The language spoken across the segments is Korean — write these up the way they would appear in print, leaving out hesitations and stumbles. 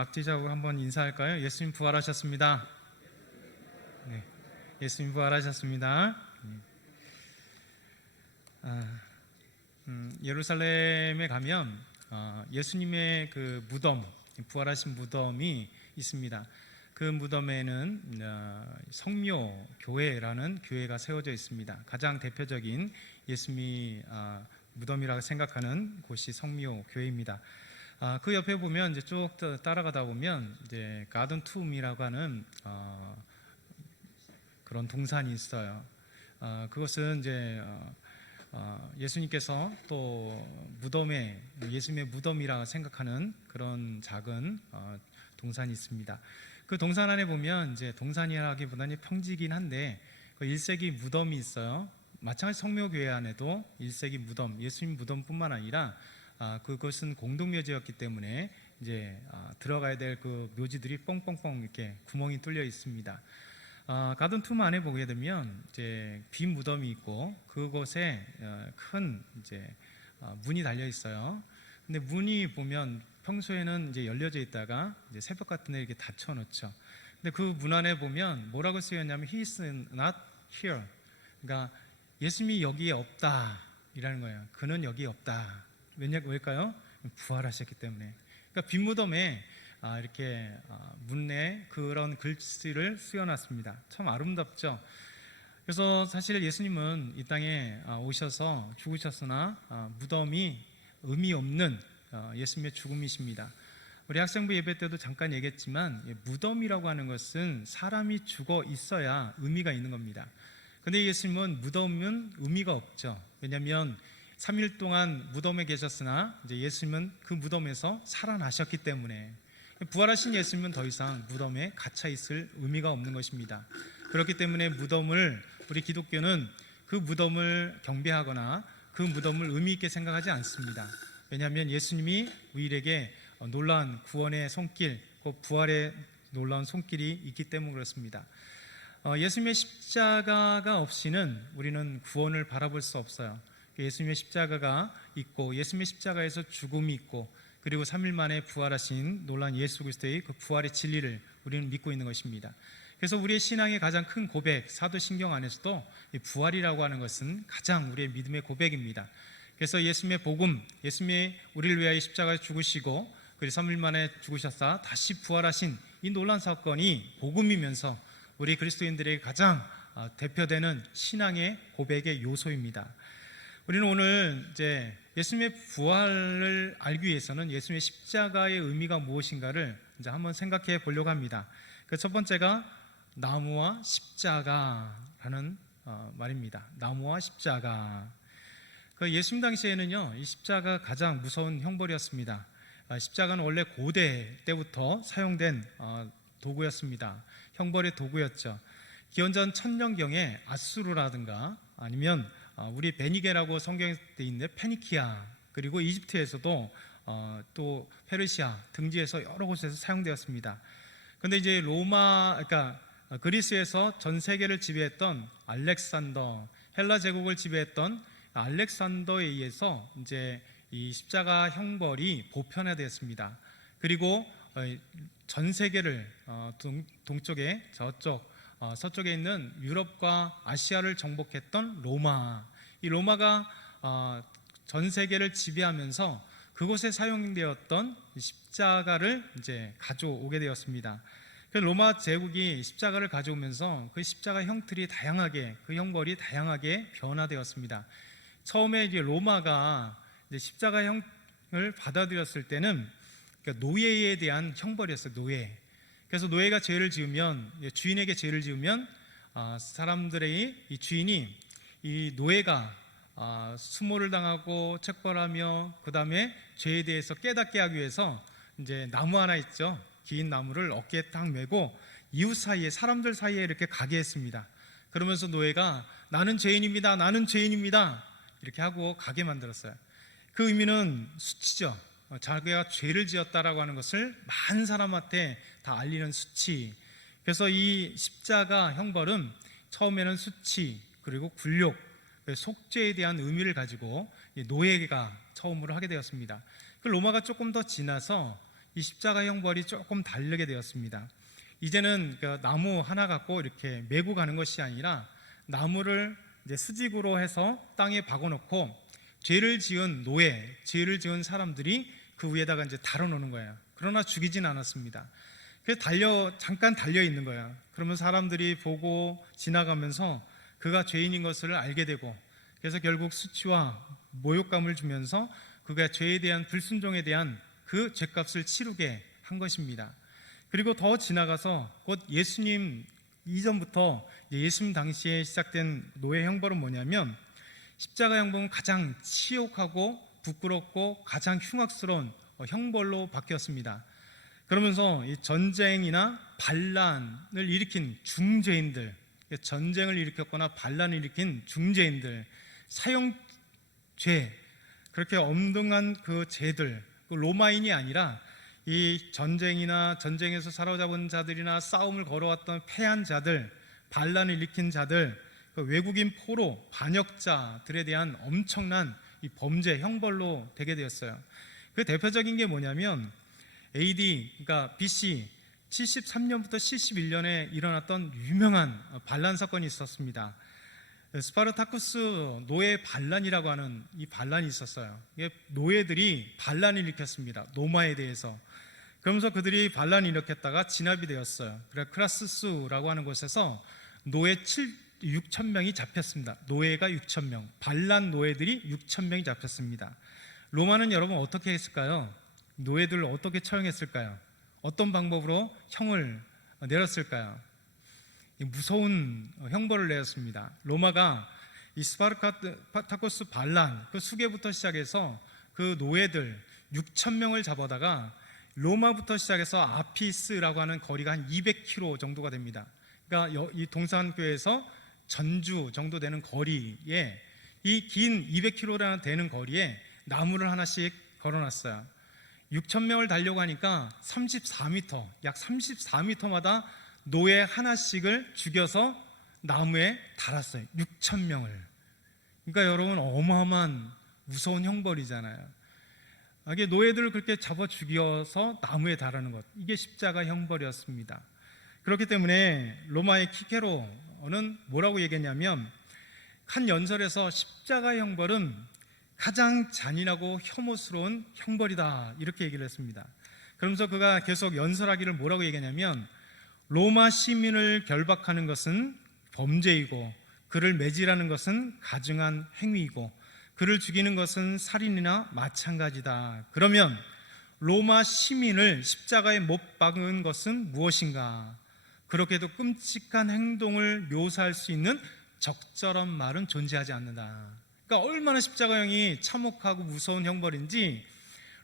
앞뒤자고 한번 인사할까요? 예수님 부활하셨습니다. 네, 예수님 부활하셨습니다. 네. 예루살렘에 가면 예수님의 그 무덤, 부활하신 무덤이 있습니다. 그 무덤에는 성묘 교회라는 교회가 세워져 있습니다. 가장 대표적인 예수님이 무덤이라고 생각하는 곳이 성묘 교회입니다. 그 옆에 보면 이제 쭉 따라가다 보면 이제 가든 툼이라고 하는 그런 동산이 있어요. 그것은 이제 예수님께서 또 무덤에 예수님의 무덤이라 생각하는 그런 작은 동산이 있습니다. 그 동산 안에 보면 이제 동산이라기보다는 평지긴 한데 그 1세기 무덤이 있어요. 마찬가지 성묘교회 안에도 1세기 무덤, 예수님 무덤뿐만 아니라 그것은 공동묘지였기 때문에 이제 들어가야 될 그 묘지들이 뻥뻥뻥 이렇게 구멍이 뚫려 있습니다. 가든 툼 안에 보게 되면 이제 빈 무덤이 있고 그곳에 큰 이제 문이 달려 있어요. 근데 문이 보면 평소에는 이제 열려져 있다가 이제 새벽 같은 데 이렇게 닫혀 놓죠. 근데 그 문 안에 보면 뭐라고 쓰였냐면 He is not here. 그러니까 예수님이 여기에 없다 이라는 거예요. 그는 여기에 없다. 왜일까요? 부활하셨기 때문에. 그러니까 빈 무덤에 이렇게 문에 그런 글씨를 쓰여놨습니다. 참 아름답죠. 그래서 사실 예수님은 이 땅에 오셔서 죽으셨으나 무덤이 의미 없는 예수님의 죽음이십니다. 우리 학생부 예배 때도 잠깐 얘기했지만 무덤이라고 하는 것은 사람이 죽어 있어야 의미가 있는 겁니다. 근데 예수님은 무덤은 의미가 없죠. 왜냐하면 3일 동안 무덤에 계셨으나 이제 예수님은 그 무덤에서 살아나셨기 때문에 부활하신 예수님은 더 이상 무덤에 갇혀 있을 의미가 없는 것입니다. 그렇기 때문에 무덤을 우리 기독교는 그 무덤을 경배하거나 그 무덤을 의미 있게 생각하지 않습니다. 왜냐하면 예수님이 우리에게 놀라운 구원의 손길, 부활의 놀라운 손길이 있기 때문에 그렇습니다. 예수님의 십자가가 없이는 우리는 구원을 바라볼 수 없어요. 예수님의 십자가가 있고 예수님의 십자가에서 죽음이 있고 그리고 3일 만에 부활하신 놀라운 예수 그리스도의 그 부활의 진리를 우리는 믿고 있는 것입니다. 그래서 우리의 신앙의 가장 큰 고백, 사도신경 안에서도 이 부활이라고 하는 것은 가장 우리의 믿음의 고백입니다. 그래서 예수님의 복음, 예수님의 우리를 위하여 십자가에 죽으시고 그리고 3일 만에 죽으셨사 다시 부활하신 이 놀라운 사건이 복음이면서 우리 그리스도인들에게 가장 대표되는 신앙의 고백의 요소입니다. 우리는 오늘 이제 예수님의 부활을 알기 위해서는 예수님의 십자가의 의미가 무엇인가를 이제 한번 생각해 보려고 합니다. 그 첫 번째가 나무와 십자가라는 말입니다. 나무와 십자가. 그 예수님 당시에는요, 이 십자가가 가장 무서운 형벌이었습니다. 십자가는 원래 고대 때부터 사용된 도구였습니다. 형벌의 도구였죠. 기원전 1000년경에 아수르라든가 아니면 우리 베니게라고 성경에 되어 있는 페니키아 그리고 이집트에서도 또 페르시아 등지에서 여러 곳에서 사용되었습니다. 그런데 이제 그러니까 그리스에서 전 세계를 지배했던 알렉산더, 헬라 제국을 지배했던 알렉산더에 의해서 이제 이 십자가 형벌이 보편화되었습니다. 그리고 전 세계를 동쪽에 서쪽에 있는 유럽과 아시아를 정복했던 로마, 이 로마가 전 세계를 지배하면서 그곳에 사용되었던 십자가를 이제 가져오게 되었습니다. 그래서 로마 제국이 십자가를 가져오면서 그 십자가 형틀이 다양하게, 그 형벌이 다양하게 변화되었습니다. 처음에 이제 로마가 이제 십자가 형을 받아들였을 때는 그러니까 노예에 대한 형벌이었어요. 노예. 그래서 노예가 죄를 지으면, 주인에게 죄를 지으면 사람들의 이 주인이 이 노예가 수모를 당하고 책벌하며 그 다음에 죄에 대해서 깨닫게 하기 위해서 이제 나무 하나 있죠. 긴 나무를 어깨에 딱 메고 이웃 사이에, 사람들 사이에 이렇게 가게 했습니다. 그러면서 노예가 나는 죄인입니다. 나는 죄인입니다. 이렇게 하고 가게 만들었어요. 그 의미는 수치죠. 자기가 죄를 지었다라고 하는 것을 많은 사람한테 다 알리는 수치. 그래서 이 십자가 형벌은 처음에는 수치 그리고 굴욕, 속죄에 대한 의미를 가지고 노예가 처음으로 하게 되었습니다. 그 로마가 조금 더 지나서 이 십자가 형벌이 조금 다르게 되었습니다. 이제는 그 나무 하나 갖고 이렇게 메고 가는 것이 아니라 나무를 이제 수직으로 해서 땅에 박아놓고 죄를 지은 노예, 죄를 지은 사람들이 그 위에다가 이제 달아놓는 거예요. 그러나 죽이진 않았습니다. 그래서 잠깐 달려 있는 거예요. 그러면 사람들이 보고 지나가면서 그가 죄인인 것을 알게 되고, 그래서 결국 수치와 모욕감을 주면서 그가 죄에 대한 불순종에 대한 그 죄값을 치르게 한 것입니다. 그리고 더 지나가서 곧 예수님 이전부터 예수님 당시에 시작된 노예 형벌은 뭐냐면, 십자가 형벌은 가장 치욕하고 부끄럽고 가장 흉악스러운 형벌로 바뀌었습니다. 그러면서 이 전쟁이나 반란을 일으킨 중죄인들, 전쟁을 일으켰거나 반란을 일으킨 중죄인들, 사형죄, 그렇게 엄중한 그 죄들, 로마인이 아니라 이 전쟁이나 전쟁에서 사로잡은 자들이나 싸움을 걸어왔던 패한 자들, 반란을 일으킨 자들, 그 외국인 포로, 반역자들에 대한 엄청난 이 범죄, 형벌로 되게 되었어요. 그 대표적인 게 뭐냐면 AD, 그러니까 BC 73년부터 71년에 일어났던 유명한 반란 사건이 있었습니다. 스파르타쿠스 노예 반란이라고 하는 이 반란이 있었어요. 이게 노예들이 반란을 일으켰습니다. 로마에 대해서. 그러면서 그들이 반란을 일으켰다가 진압이 되었어요. 그래서 크라스스라고 하는 곳에서 노예 6천 명이 잡혔습니다. 노예가 6천 명, 반란 노예들이 6천 명이 잡혔습니다. 로마는 여러분 어떻게 했을까요? 노예들을 어떻게 처형했을까요? 어떤 방법으로 형을 내렸을까요? 무서운 형벌을 내렸습니다. 로마가 이 스파르타쿠스 반란 그 수계부터 시작해서 그 노예들 6천 명을 잡아다가 로마부터 시작해서 아피스라고 하는 거리가 한 200km 정도가 됩니다. 그러니까 이 동산교에서 전주 정도 되는 거리에, 이 긴 200km나 되는 거리에 나무를 하나씩 걸어놨어요. 6천 명을 달려고 하니까 34m, 약 34m마다 노예 하나씩을 죽여서 나무에 달았어요. 6천 명을. 그러니까 여러분 어마어마한 무서운 형벌이잖아요. 이게 노예들을 그렇게 잡아 죽여서 나무에 달하는 것, 이게 십자가 형벌이었습니다. 그렇기 때문에 로마의 키케로는 뭐라고 얘기했냐면, 한 연설에서 십자가 형벌은 가장 잔인하고 혐오스러운 형벌이다, 이렇게 얘기를 했습니다. 그러면서 그가 계속 연설하기를 뭐라고 얘기했냐면, 로마 시민을 결박하는 것은 범죄이고 그를 매질하는 것은 가증한 행위이고 그를 죽이는 것은 살인이나 마찬가지다. 그러면 로마 시민을 십자가에 못 박은 것은 무엇인가? 그렇게도 끔찍한 행동을 묘사할 수 있는 적절한 말은 존재하지 않는다. 그러니까 얼마나 십자가형이 참혹하고 무서운 형벌인지,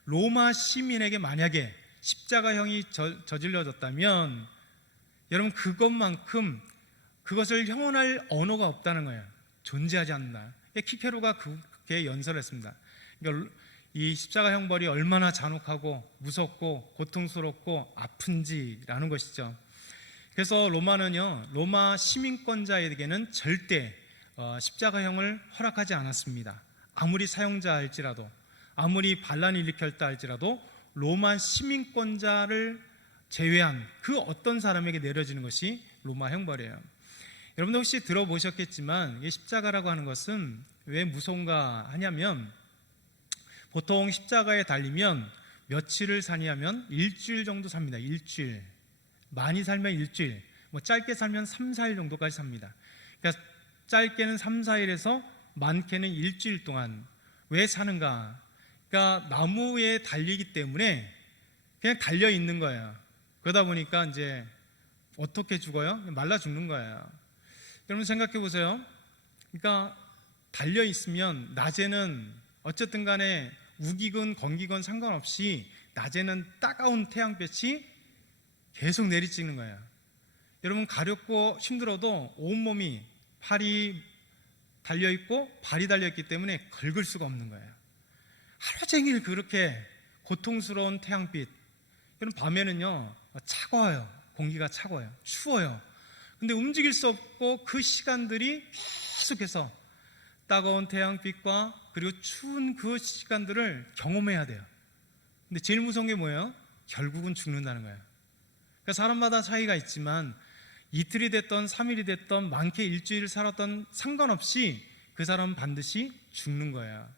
로마 시민에게 만약에 십자가형이 저질러졌다면 여러분 그것만큼 그것을 형언할 언어가 없다는 거예요. 존재하지 않는다. 키케로가 그렇게 연설했습니다. 그러니까 이 십자가 형벌이 얼마나 잔혹하고 무섭고 고통스럽고 아픈지라는 것이죠. 그래서 로마는요, 로마 시민권자에게는 절대 십자가형을 허락하지 않았습니다. 아무리 사형자일지라도, 아무리 반란을 일으켰다 할지라도 로마 시민권자를 제외한 그 어떤 사람에게 내려지는 것이 로마 형벌이에요. 여러분도 혹시 들어보셨겠지만, 이 십자가라고 하는 것은 왜 무서운가 하냐면, 보통 십자가에 달리면 며칠을 사냐면 일주일 정도 삽니다. 일주일. 많이 살면 일주일, 짧게 살면 3, 4일 정도까지 삽니다. 그러니까 짧게는 3, 4일에서 많게는 일주일 동안. 왜 사는가? 그러니까 나무에 달리기 때문에 그냥 달려 있는 거예요. 그러다 보니까 이제 어떻게 죽어요? 말라 죽는 거예요. 여러분 생각해 보세요. 그러니까 달려 있으면 낮에는 어쨌든 간에 우기건 건기건 상관없이 낮에는 따가운 태양볕이 계속 내리쬐는 거예요. 여러분 가렵고 힘들어도 온몸이, 팔이 달려있고 발이 달려있기 때문에 긁을 수가 없는 거예요. 하루 종일 그렇게 고통스러운 태양빛. 여러분 밤에는요 차가워요. 공기가 차가워요. 추워요. 근데 움직일 수 없고 그 시간들이 계속해서 따가운 태양빛과 그리고 추운 그 시간들을 경험해야 돼요. 근데 제일 무서운 게 뭐예요? 결국은 죽는다는 거예요. 그러니까 사람마다 차이가 있지만 이틀이 됐던 3일이 됐던 많게 일주일을 살았던 상관없이 그 사람은 반드시 죽는 거예요.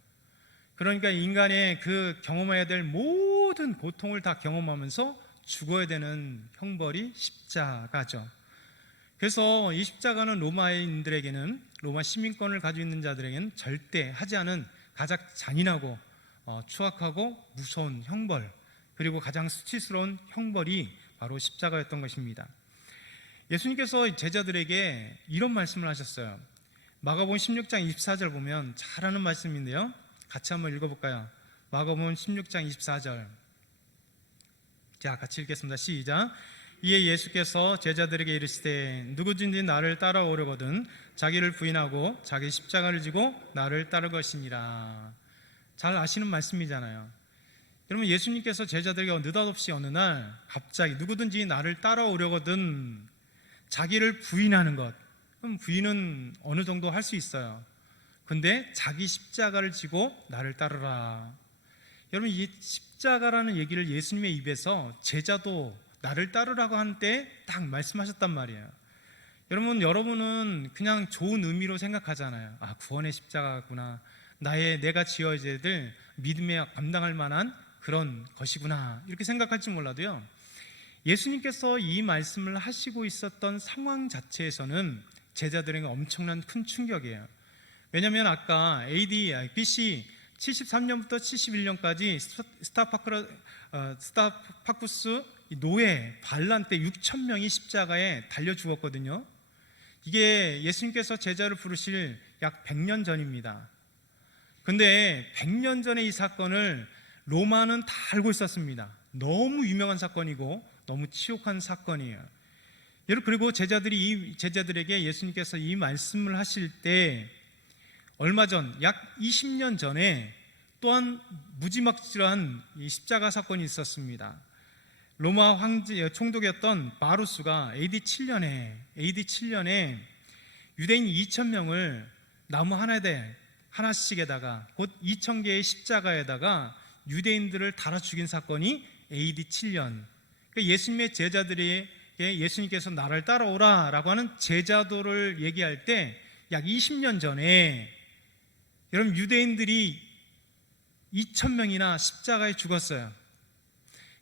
그러니까 인간의 그 경험해야 될 모든 고통을 다 경험하면서 죽어야 되는 형벌이 십자가죠. 그래서 이 십자가는 로마인들에게는, 로마 시민권을 가지고 있는 자들에게는 절대 하지 않은 가장 잔인하고 추악하고 무서운 형벌, 그리고 가장 수치스러운 형벌이 바로 십자가였던 것입니다. 예수님께서 제자들에게 이런 말씀을 하셨어요. 마가복음 16장 24절 보면 잘 아는 말씀인데요, 같이 한번 읽어볼까요? 마가복음 16장 24절. 자, 같이 읽겠습니다. 시작. 이에 예수께서 제자들에게 이르시되 누구든지 나를 따라오려거든 자기를 부인하고 자기 십자가를 지고 나를 따를 것이니라. 잘 아시는 말씀이잖아요. 여러분, 예수님께서 제자들에게 느닷없이 어느 날 갑자기 누구든지 나를 따라오려거든, 자기를 부인하는 것, 그럼 부인은 어느 정도 할 수 있어요. 근데 자기 십자가를 지고 나를 따르라. 여러분, 이 십자가라는 얘기를 예수님의 입에서 제자도 나를 따르라고 한 때 딱 말씀하셨단 말이에요. 여러분은 그냥 좋은 의미로 생각하잖아요. 아, 구원의 십자가구나, 내가 지어야 될 믿음에 감당할 만한 그런 것이구나, 이렇게 생각할지 몰라도요, 예수님께서 이 말씀을 하시고 있었던 상황 자체에서는 제자들에게 엄청난 큰 충격이에요. 왜냐하면 아까 BC 73년부터 71년까지 스타파쿠스 노예 반란 때 6천 명이 십자가에 달려 죽었거든요. 이게 예수님께서 제자를 부르실 약 100년 전입니다. 근데 100년 전에 이 사건을 로마는 다 알고 있었습니다. 너무 유명한 사건이고 너무 치욕한 사건이에요. 그리고 제자들에게 예수님께서 이 말씀을 하실 때 얼마 전, 약 20년 전에 또한 무지막지한 이 십자가 사건이 있었습니다. 로마 황제 총독이었던 마루스가 AD 7년에 유대인 2,000명을 나무 하나씩에다가 곧 2,000개의 십자가에다가 유대인들을 달아 죽인 사건이 AD 7년. 그러니까 예수님의 제자들에게 예수님께서 나를 따라오라 라고 하는 제자도를 얘기할 때 약 20년 전에 여러분, 유대인들이 2,000명이나 십자가에 죽었어요.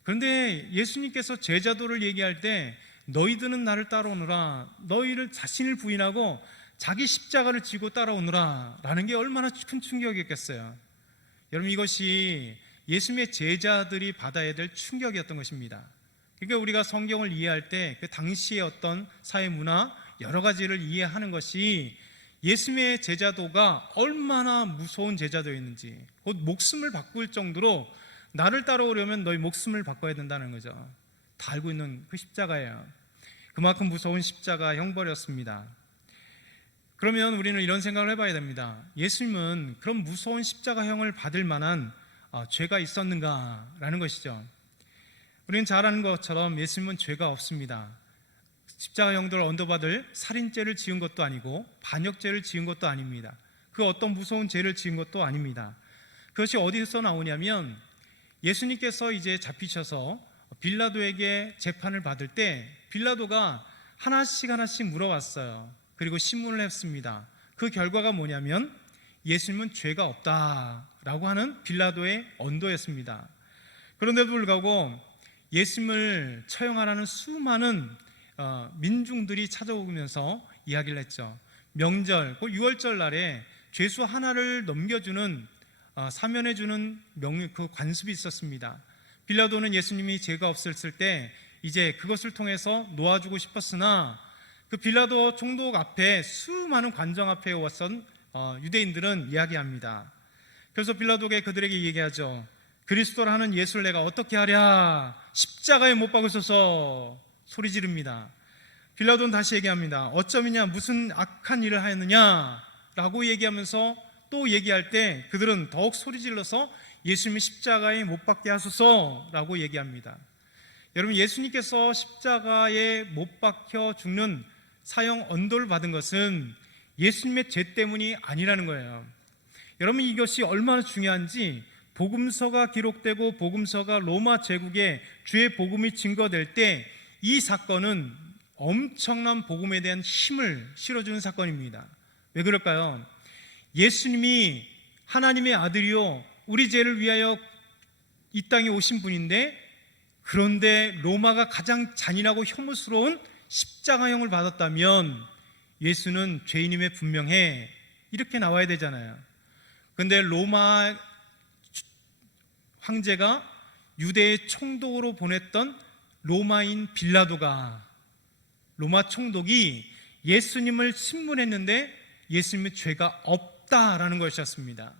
그런데 예수님께서 제자도를 얘기할 때 너희들은 나를 따라오느라, 너희를 자신을 부인하고 자기 십자가를 지고 따라오느라 라는 게 얼마나 큰 충격이었겠어요. 여러분, 이것이 예수님의 제자들이 받아야 될 충격이었던 것입니다. 그러니까 우리가 성경을 이해할 때 그 당시의 어떤 사회 문화 여러 가지를 이해하는 것이 예수님의 제자도가 얼마나 무서운 제자도였는지, 곧 목숨을 바꿀 정도로 나를 따라오려면 너희 목숨을 바꿔야 된다는 거죠. 다 알고 있는 그 십자가예요. 그만큼 무서운 십자가 형벌이었습니다. 그러면 우리는 이런 생각을 해봐야 됩니다. 예수님은 그런 무서운 십자가형을 받을 만한 죄가 있었는가라는 것이죠. 우리는 잘 아는 것처럼 예수님은 죄가 없습니다. 십자가형들 언도받을 살인죄를 지은 것도 아니고 반역죄를 지은 것도 아닙니다. 그 어떤 무서운 죄를 지은 것도 아닙니다. 그것이 어디서 나오냐면 예수님께서 이제 잡히셔서 빌라도에게 재판을 받을 때 빌라도가 하나씩 물어봤어요. 그리고 신문을 했습니다. 그 결과가 뭐냐면 예수님은 죄가 없다라고 하는 빌라도의 언도였습니다. 그런데도 불구하고 예수님을 처형하라는 수많은 민중들이 찾아오면서 이야기를 했죠. 명절, 그 6월절 날에 죄수 하나를 넘겨주는 사면해주는 그 관습이 있었습니다. 빌라도는 예수님이 죄가 없었을 때 이제 그것을 통해서 놓아주고 싶었으나 그 빌라도 총독 앞에 수많은 관정 앞에 왔던 유대인들은 이야기합니다. 그래서 빌라도에게 그들에게 얘기하죠. 그리스도라는 예수를 내가 어떻게 하랴, 십자가에 못 박으소서 소리 지릅니다. 빌라도는 다시 얘기합니다. 어쩌면야 무슨 악한 일을 하였느냐 라고 얘기하면서 또 얘기할 때 그들은 더욱 소리 질러서 예수님을 십자가에 못 박게 하소서 라고 얘기합니다. 여러분, 예수님께서 십자가에 못 박혀 죽는 사형 언도를 받은 것은 예수님의 죄 때문이 아니라는 거예요. 여러분, 이것이 얼마나 중요한지 복음서가 기록되고 복음서가 로마 제국에 주의 복음이 증거될 때 이 사건은 엄청난 복음에 대한 힘을 실어주는 사건입니다. 왜 그럴까요? 예수님이 하나님의 아들이요 우리 죄를 위하여 이 땅에 오신 분인데, 그런데 로마가 가장 잔인하고 혐오스러운 십자가형을 받았다면 예수는 죄인임에 분명해, 이렇게 나와야 되잖아요. 그런데 로마 황제가 유대의 총독으로 보냈던 로마인 빌라도가, 로마 총독이 예수님을 신문했는데 예수님은 죄가 없다라는 것이었습니다.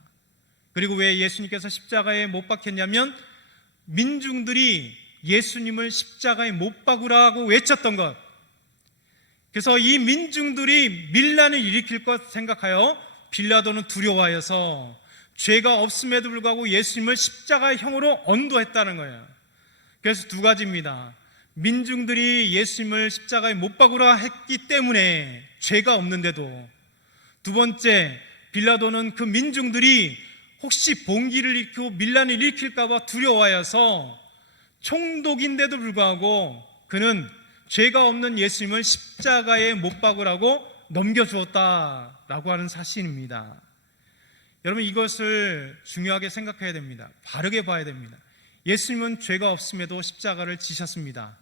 그리고 왜 예수님께서 십자가에 못 박혔냐면 민중들이 예수님을 십자가에 못 박으라고 외쳤던 것. 그래서 이 민중들이 밀란을 일으킬 것 생각하여 빌라도는 두려워하여서 죄가 없음에도 불구하고 예수님을 십자가형으로 언도했다는 거예요. 그래서 두 가지입니다. 민중들이 예수님을 십자가에 못 박으라 했기 때문에 죄가 없는데도, 두 번째, 빌라도는 그 민중들이 혹시 봉기를 일으키고 밀란을 일으킬까 봐 두려워하여서 총독인데도 불구하고 그는 죄가 없는 예수님을 십자가에 못 박으라고 넘겨주었다라고 하는 사실입니다. 여러분, 이것을 중요하게 생각해야 됩니다. 바르게 봐야 됩니다. 예수님은 죄가 없음에도 십자가를 지셨습니다.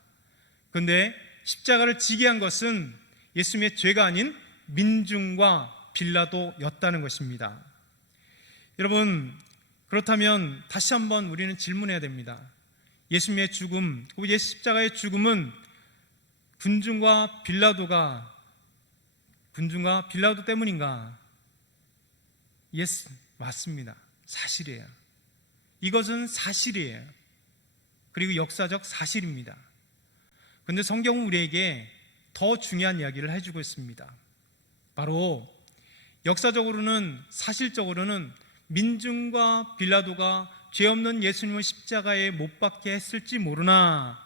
그런데 십자가를 지게 한 것은 예수님의 죄가 아닌 민중과 빌라도였다는 것입니다. 여러분, 그렇다면 다시 한번 우리는 질문해야 됩니다. 예수님의 죽음, 예수 십자가의 죽음은 군중과 빌라도 때문인가? 예스, 맞습니다. 사실이에요. 이것은 사실이에요. 그리고 역사적 사실입니다. 그런데 성경은 우리에게 더 중요한 이야기를 해주고 있습니다. 바로 역사적으로는, 사실적으로는 민중과 빌라도가 죄 없는 예수님을 십자가에 못 박게 했을지 모르나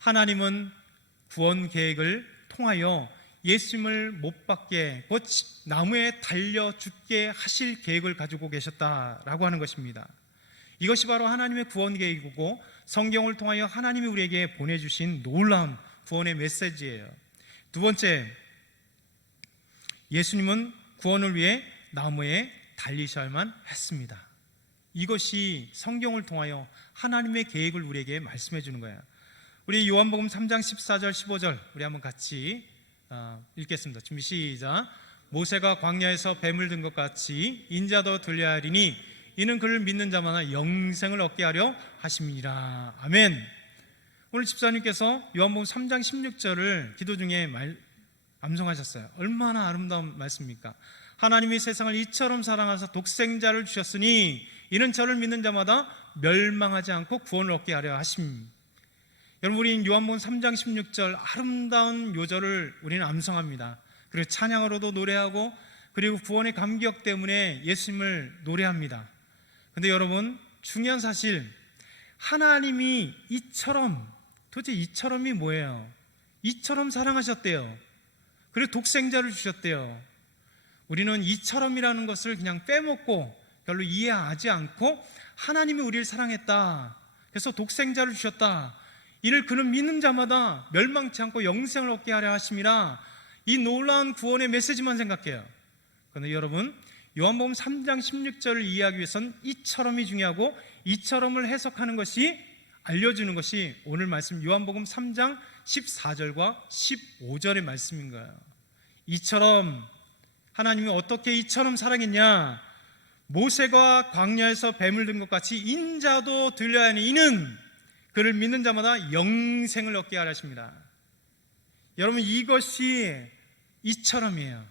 하나님은 구원 계획을 통하여 예수님을 못 박게, 곧 나무에 달려 죽게 하실 계획을 가지고 계셨다라고 하는 것입니다. 이것이 바로 하나님의 구원 계획이고 성경을 통하여 하나님이 우리에게 보내주신 놀라운 구원의 메시지예요. 두 번째, 예수님은 구원을 위해 나무에 달리셔야만 했습니다. 이것이 성경을 통하여 하나님의 계획을 우리에게 말씀해 주는 거예요. 우리 요한복음 3장 14절 15절 우리 한번 같이 읽겠습니다. 준비 시작. 모세가 광야에서 뱀을 든 것 같이 인자도 들려야 하리니 이는 그를 믿는 자마다 영생을 얻게 하려 하심이니라. 아멘. 오늘 집사님께서 요한복음 3장 16절을 기도 중에 암송하셨어요. 얼마나 아름다운 말씀입니까? 하나님이 세상을 이처럼 사랑하사 독생자를 주셨으니 이는 저를 믿는 자마다 멸망하지 않고 구원을 얻게 하려 하심. 여러분, 우리는 요한복음 3장 16절 아름다운 요절을 우리는 암송합니다. 그리고 찬양으로도 노래하고, 그리고 구원의 감격 때문에 예수님을 노래합니다. 그런데 여러분, 중요한 사실, 하나님이 도대체 이처럼이 뭐예요? 이처럼 사랑하셨대요. 그리고 독생자를 주셨대요. 우리는 이처럼이라는 것을 그냥 빼먹고 별로 이해하지 않고 하나님이 우리를 사랑했다, 그래서 독생자를 주셨다, 이를 그는 믿는 자마다 멸망치 않고 영생을 얻게 하려 하심이라, 이 놀라운 구원의 메시지만 생각해요. 그런데 여러분, 요한복음 3장 16절을 이해하기 위해서는 이처럼이 중요하고 이처럼을 해석하는 것이, 알려주는 것이 오늘 말씀 요한복음 3장 14절과 15절의 말씀인 거예요. 이처럼, 하나님이 어떻게 이처럼 사랑했냐? 모세가 광야에서 뱀을 든 것 같이 인자도 들려야 하니 이는 그를 믿는 자마다 영생을 얻게 하려 하십니다. 여러분, 이것이 이처럼이에요.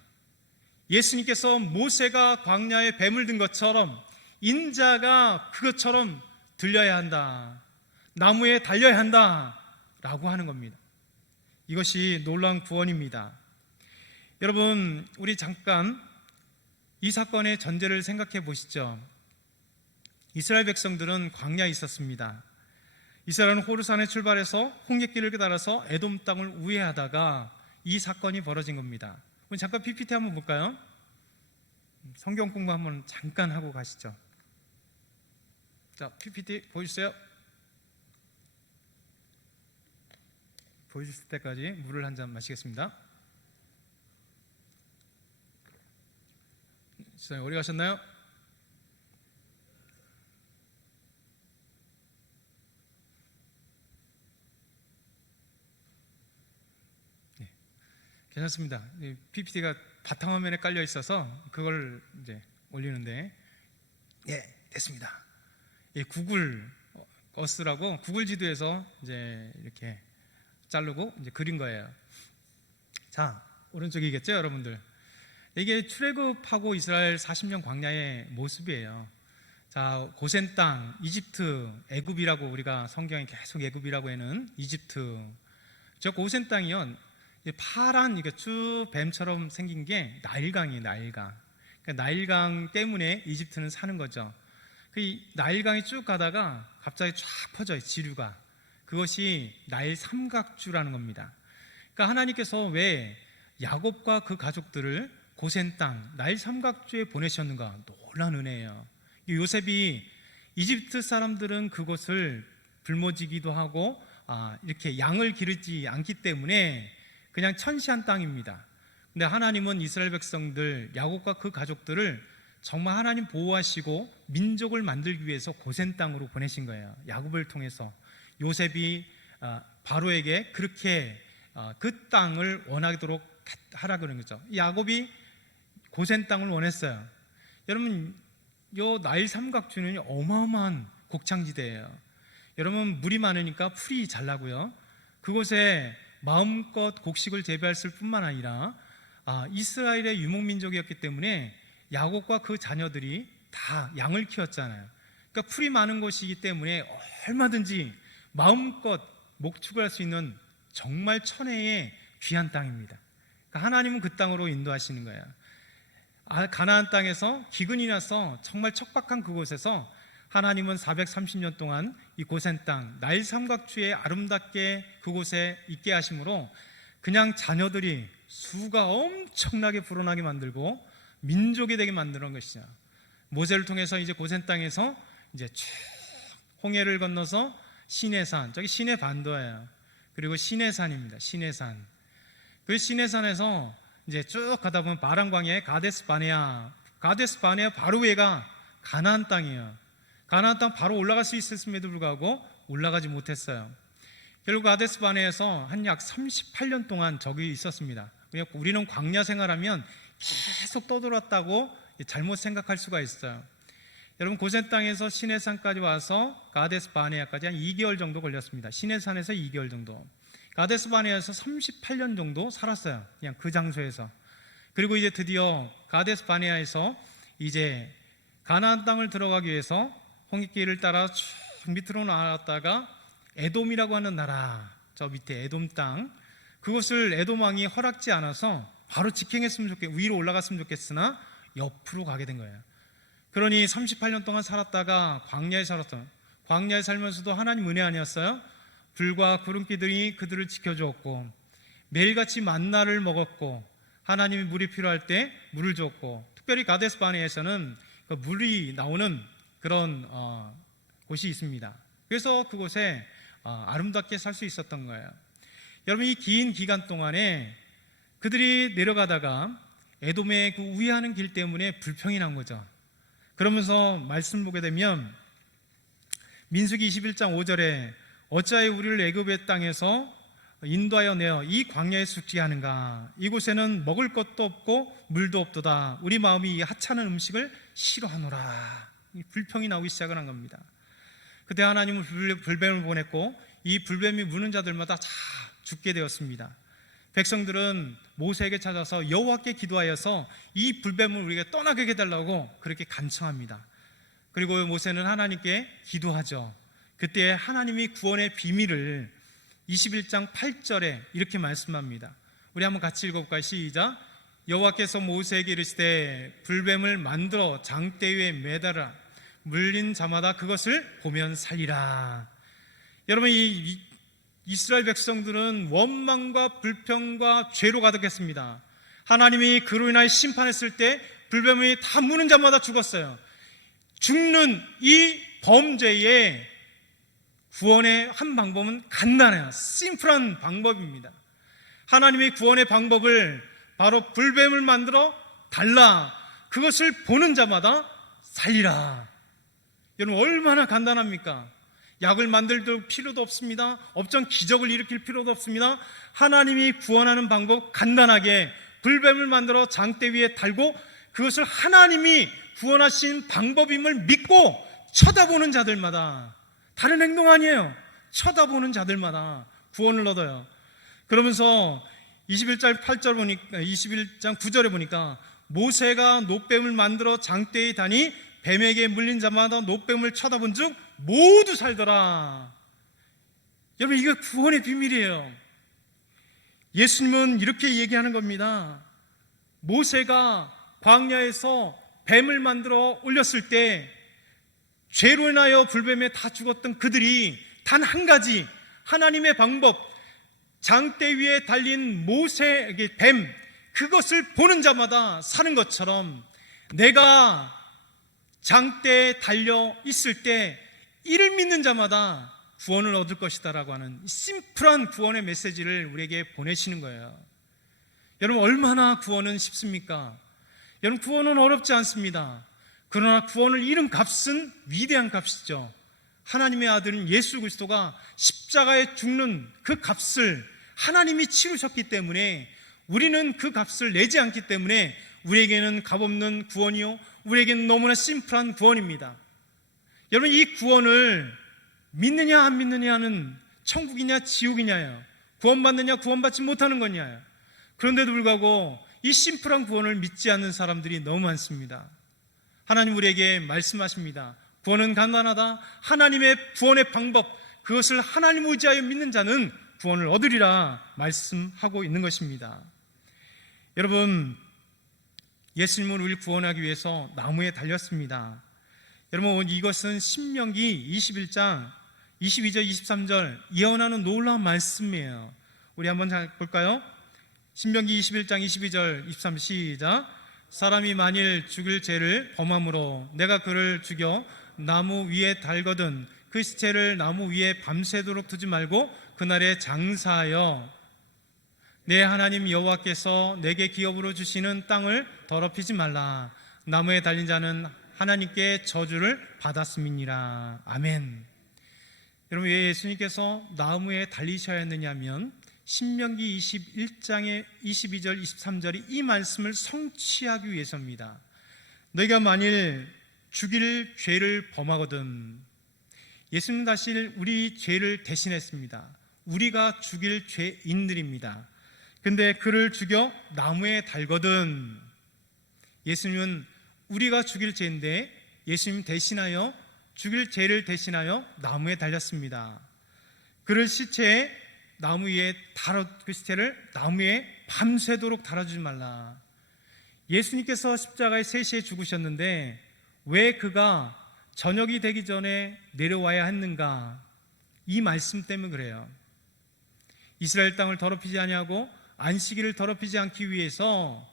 예수님께서 모세가 광야에 뱀을 든 것처럼 인자가 그것처럼 들려야 한다, 나무에 달려야 한다 라고 하는 겁니다. 이것이 놀라운 구원입니다. 여러분, 우리 잠깐 이 사건의 전제를 생각해 보시죠. 이스라엘 백성들은 광야에 있었습니다. 이스라엘은 호르산에 출발해서 홍해길을 따라서 에돔 땅을 우회하다가 이 사건이 벌어진 겁니다. 우리 잠깐 PPT 한번 볼까요? 성경 공부 한번 잠깐 하고 가시죠. 자, PPT 보여주세요. 보여주실 때까지 물을 한 잔 마시겠습니다. 지사님 어디 가셨나요? 네, 괜찮습니다. PPT가 바탕화면에 깔려 있어서 그걸 이제 올리는데, 예, 됐습니다. 구글 어스라고 구글 지도에서 이제 이렇게 자르고 이제 그린 거예요. 자, 오른쪽이겠죠, 여러분들. 이게 출애굽하고 이스라엘 40년 광야의 모습이에요. 자, 고센 땅, 이집트, 애굽이라고 우리가 성경에 계속 애굽이라고 하는 이집트. 저 고센 땅이요, 파란 이게 쭉 뱀처럼 생긴 게 나일강이에요, 나일강. 그러니까 나일강 때문에 이집트는 사는 거죠. 그 나일강이 쭉 가다가 갑자기 쫙 퍼져요, 지류가. 그것이 나일 삼각주라는 겁니다. 그러니까 하나님께서 왜 야곱과 그 가족들을 고센 땅, 나일 삼각주에 보내셨는가? 놀라운 은혜예요. 요셉이 이집트 사람들은 그곳을 불모지기도 하고 이렇게 양을 기르지 않기 때문에 그냥 천시한 땅입니다. 근데 하나님은 이스라엘 백성들, 야곱과 그 가족들을 정말 하나님 보호하시고 민족을 만들기 위해서 고센 땅으로 보내신 거예요. 야곱을 통해서 요셉이 바로에게 그렇게 그 땅을 원하도록 하라 그런 거죠. 야곱이 고센 땅을 원했어요. 여러분, 요 나일 삼각주는 어마어마한 곡창지대예요. 여러분, 물이 많으니까 풀이 잘 나고요. 그곳에 마음껏 곡식을 재배했을 뿐만 아니라 이스라엘의 유목민족이었기 때문에 야곱과 그 자녀들이 다 양을 키웠잖아요. 그러니까 풀이 많은 곳이기 때문에 얼마든지 마음껏 목축을 할 수 있는 정말 천혜의 귀한 땅입니다. 그러니까 하나님은 그 땅으로 인도하시는 거예요. 가나안 땅에서 기근이 나서 정말 척박한 그곳에서 하나님은 430년 동안 이 고센 땅 나일 삼각주에 아름답게 그곳에 있게 하심으로 그냥 자녀들이 수가 엄청나게 불어나게 만들고 민족이 되게 만드는 것이죠. 모세를 통해서 이제 고센 땅에서 이제 쭉 홍해를 건너서 시내산, 저기 시내 반도예요. 그리고 시내산입니다. 시내산. 그 시내산에서 이제 쭉 가다 보면 바란 광야의 가데스 바네아 바로 위에가 가나안 땅이에요. 가나안 땅 바로 올라갈 수 있었음에도 불구하고 올라가지 못했어요. 결국 가데스 바네아에서 한 약 38년 동안 저기 있었습니다. 우리는 광야 생활하면 계속 떠돌았다고 잘못 생각할 수가 있어요. 여러분, 고센 땅에서 시내산까지 와서 가데스 바네아까지 한 2개월 정도 걸렸습니다. 시내산에서 2개월 정도. 가데스 바네아에서 38년 정도 살았어요. 그냥 그 장소에서. 그리고 이제 드디어 가데스 바네아에서 이제 가나안 땅을 들어가기 위해서 홍해길을 따라 쭉 밑으로 나왔다가 에돔이라고 하는 나라, 저 밑에 에돔 땅, 그것을 에돔 왕이 허락지 않아서 바로 직행했으면 위로 올라갔으면 좋겠으나 옆으로 가게 된 거예요. 그러니 38년 동안 살았다가 광야에 살았어요. 광야에 살면서도 하나님 은혜 아니었어요? 불과 구름기들이 그들을 지켜주었고 매일같이 만나를 먹었고 하나님이 물이 필요할 때 물을 줬고, 특별히 가데스 바네아에서는 그 물이 나오는 그런 곳이 있습니다. 그래서 그곳에 아름답게 살 수 있었던 거예요. 여러분, 이 긴 기간 동안에 그들이 내려가다가 에돔의 그 우회하는 길 때문에 불평이 난 거죠. 그러면서 말씀 보게 되면 민수기 21장 5절에 어찌하여 우리를 애굽의 땅에서 인도하여 내어 이 광야에 숙지게 하는가? 이곳에는 먹을 것도 없고 물도 없도다. 우리 마음이 이 하찮은 음식을 싫어하노라. 이 불평이 나오기 시작을 한 겁니다. 그때 하나님은 불뱀을 보냈고 이 불뱀이 무는 자들마다 다 죽게 되었습니다. 백성들은 모세에게 찾아서 여호와께 기도하여서 이 불뱀을 우리에게 떠나게 해달라고 그렇게 간청합니다. 그리고 모세는 하나님께 기도하죠. 그때 하나님이 구원의 비밀을 21장 8절에 이렇게 말씀합니다. 우리 한번 같이 읽어볼까요? 시작. 여호와께서 모세에게 이르시되 불뱀을 만들어 장대 위에 매달아 물린 자마다 그것을 보면 살리라. 여러분, 이 이스라엘 백성들은 원망과 불평과 죄로 가득했습니다. 하나님이 그로 인하여 심판했을 때 불뱀이 다 무는 자마다 죽었어요. 죽는 이 범죄의 구원의 한 방법은 간단해요. 심플한 방법입니다. 하나님의 구원의 방법을 바로 불뱀을 만들어 달라, 그것을 보는 자마다 살리라. 여러분, 얼마나 간단합니까? 약을 만들 필요도 없습니다. 업장 기적을 일으킬 필요도 없습니다. 하나님이 구원하는 방법 간단하게 불뱀을 만들어 장대 위에 달고 그것을 하나님이 구원하신 방법임을 믿고 쳐다보는 자들마다, 다른 행동 아니에요. 쳐다보는 자들마다 구원을 얻어요. 그러면서 21장 8절 보니까, 21장 9절에 보니까 모세가 놋뱀을 만들어 장대에 다니 뱀에게 물린 자마다 놋뱀을 쳐다본 즉 모두 살더라. 여러분, 이거 구원의 비밀이에요. 예수님은 이렇게 얘기하는 겁니다. 모세가 광야에서 뱀을 만들어 올렸을 때 죄로 인하여 불뱀에 다 죽었던 그들이 단 한 가지 하나님의 방법, 장대 위에 달린 모세에게 뱀, 그것을 보는 자마다 사는 것처럼 내가 장대에 달려 있을 때 이를 믿는 자마다 구원을 얻을 것이다 라고 하는 심플한 구원의 메시지를 우리에게 보내시는 거예요. 여러분, 얼마나 구원은 쉽습니까? 여러분, 구원은 어렵지 않습니다. 그러나 구원을 잃은 값은 위대한 값이죠. 하나님의 아들인 예수 그리스도가 십자가에 죽는 그 값을 하나님이 치르셨기 때문에 우리는 그 값을 내지 않기 때문에 우리에게는 값없는 구원이요, 우리에게는 너무나 심플한 구원입니다. 여러분, 이 구원을 믿느냐 안 믿느냐는 천국이냐 지옥이냐예요. 구원받느냐 구원받지 못하는 거냐예요. 그런데도 불구하고 이 심플한 구원을 믿지 않는 사람들이 너무 많습니다. 하나님 우리에게 말씀하십니다. 구원은 간단하다. 하나님의 구원의 방법, 그것을 하나님 의지하여 믿는 자는 구원을 얻으리라 말씀하고 있는 것입니다. 여러분, 예수님은 우리를 구원하기 위해서 나무에 달렸습니다. 여러분, 이것은 신명기 21장 22절 23절 예언하는 놀라운 말씀이에요. 우리 한번 잘 볼까요? 신명기 21장 22절 23 시작. 사람이 만일 죽을 죄를 범함으로 내가 그를 죽여 나무 위에 달거든 그 시체를 나무 위에 밤새도록 두지 말고 그날에 장사하여 내 하나님 여호와께서 내게 기업으로 주시는 땅을 더럽히지 말라. 나무에 달린 자는 하나님께 저주를 받았음이니라. 아멘. 여러분, 왜 예수님께서 나무에 달리셔야 했느냐면 신명기 21장의 22절 23절이 이 말씀을 성취하기 위해서입니다. 너희가 만일 죽일 죄를 범하거든, 예수님 다시 우리 죄를 대신했습니다. 우리가 죽일 죄인들입니다. 근데 그를 죽여 나무에 달거든, 예수님은 우리가 죽일 죄인데 예수님 대신하여 죽일 죄를 대신하여 나무에 달렸습니다. 그를 시체에 나무 위에 그 시체를 나무 위에 밤새도록 달아주지 말라. 예수님께서 십자가에 3시에 죽으셨는데 왜 그가 저녁이 되기 전에 내려와야 했는가? 이 말씀 때문에 그래요. 이스라엘 땅을 더럽히지 아니하고 안식일을 더럽히지 않기 위해서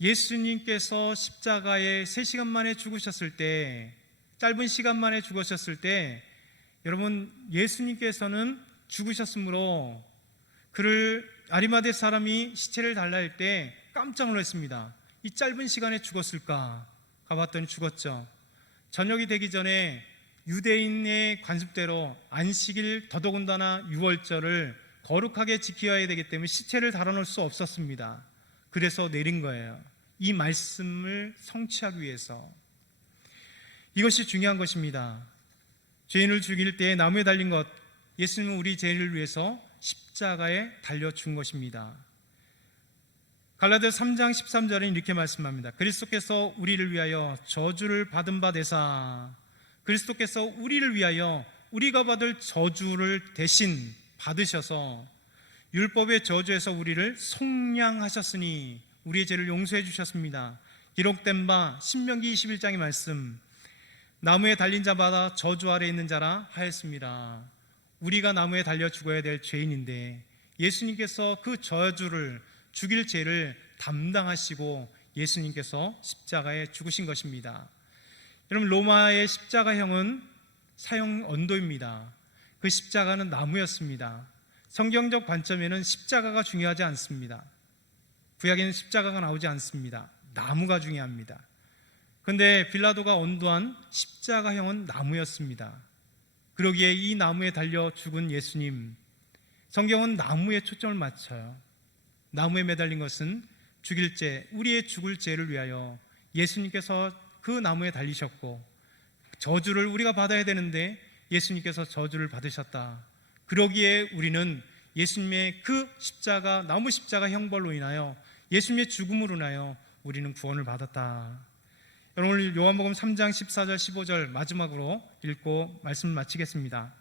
예수님께서 십자가에 3시간 만에 죽으셨을 때, 짧은 시간 만에 죽으셨을 때, 여러분, 예수님께서는 죽으셨으므로 그를 아리마대 사람이 시체를 달라 할 때 깜짝 놀랐습니다. 이 짧은 시간에 죽었을까? 가봤더니 죽었죠. 저녁이 되기 전에 유대인의 관습대로 안식일, 더더군다나 유월절을 거룩하게 지켜야 되기 때문에 시체를 달아놓을 수 없었습니다. 그래서 내린 거예요. 이 말씀을 성취하기 위해서. 이것이 중요한 것입니다. 죄인을 죽일 때 나무에 달린 것, 예수님은 우리 죄를 위해서 십자가에 달려 죽은 것입니다. 갈라디아서 3장 13절에 이렇게 말씀합니다. 그리스도께서 우리를 위하여 저주를 받은 바 되사, 그리스도께서 우리를 위하여 우리가 받을 저주를 대신 받으셔서 율법의 저주에서 우리를 속량하셨으니 우리의 죄를 용서해 주셨습니다. 기록된 바 신명기 21장의 말씀, 나무에 달린 자마다 저주 아래 있는 자라 하였습니다. 우리가 나무에 달려 죽어야 될 죄인인데 예수님께서 그 저주를, 죽일 죄를 담당하시고 예수님께서 십자가에 죽으신 것입니다. 여러분, 로마의 십자가형은 사형 언도입니다. 그 십자가는 나무였습니다. 성경적 관점에는 십자가가 중요하지 않습니다. 구약에는 십자가가 나오지 않습니다. 나무가 중요합니다. 그런데 빌라도가 언도한 십자가형은 나무였습니다. 그러기에 이 나무에 달려 죽은 예수님, 성경은 나무에 초점을 맞춰요. 나무에 매달린 것은 죽일 죄, 우리의 죽을 죄를 위하여 예수님께서 그 나무에 달리셨고, 저주를 우리가 받아야 되는데 예수님께서 저주를 받으셨다. 그러기에 우리는 예수님의 그 십자가, 나무 십자가 형벌로 인하여, 예수님의 죽음으로 인하여 우리는 구원을 받았다. 여러분, 오늘 요한복음 3장 14절 15절 마지막으로 읽고 말씀을 마치겠습니다.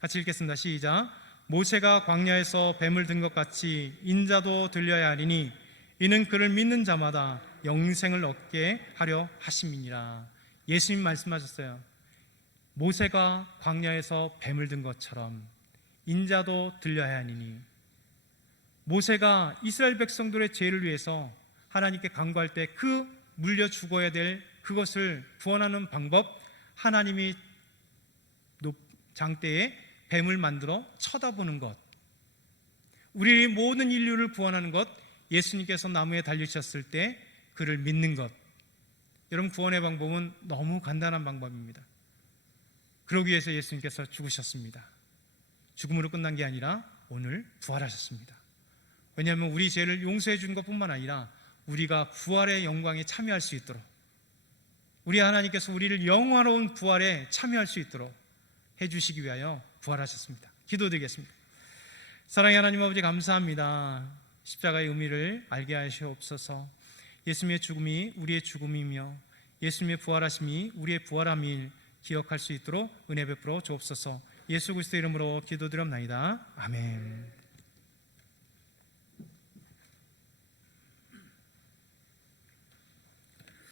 같이 읽겠습니다. 시작. 모세가 광야에서 뱀을 든 것 같이 인자도 들려야 하리니 이는 그를 믿는 자마다 영생을 얻게 하려 하심이니라. 예수님 말씀하셨어요. 모세가 광야에서 뱀을 든 것처럼 인자도 들려야 하니니, 모세가 이스라엘 백성들의 죄를 위해서 하나님께 간구할 때 그 물려 죽어야 될 그것을 구원하는 방법, 하나님이 장대에 뱀을 만들어 쳐다보는 것, 우리 모든 인류를 구원하는 것, 예수님께서 나무에 달리셨을 때 그를 믿는 것. 여러분, 구원의 방법은 너무 간단한 방법입니다. 그러기 위해서 예수님께서 죽으셨습니다. 죽음으로 끝난 게 아니라 오늘 부활하셨습니다. 왜냐하면 우리 죄를 용서해 준 것뿐만 아니라 우리가 부활의 영광에 참여할 수 있도록, 우리 하나님께서 우리를 영화로운 부활에 참여할 수 있도록 해주시기 위하여 부활하셨습니다. 기도드리겠습니다. 사랑의 하나님 아버지, 감사합니다. 십자가의 의미를 알게 하시옵소서. 예수님의 죽음이 우리의 죽음이며 예수님의 부활하심이 우리의 부활함을 기억할 수 있도록 은혜 베풀어 주옵소서. 예수 그리스도 이름으로 기도드렸나이다. 아멘.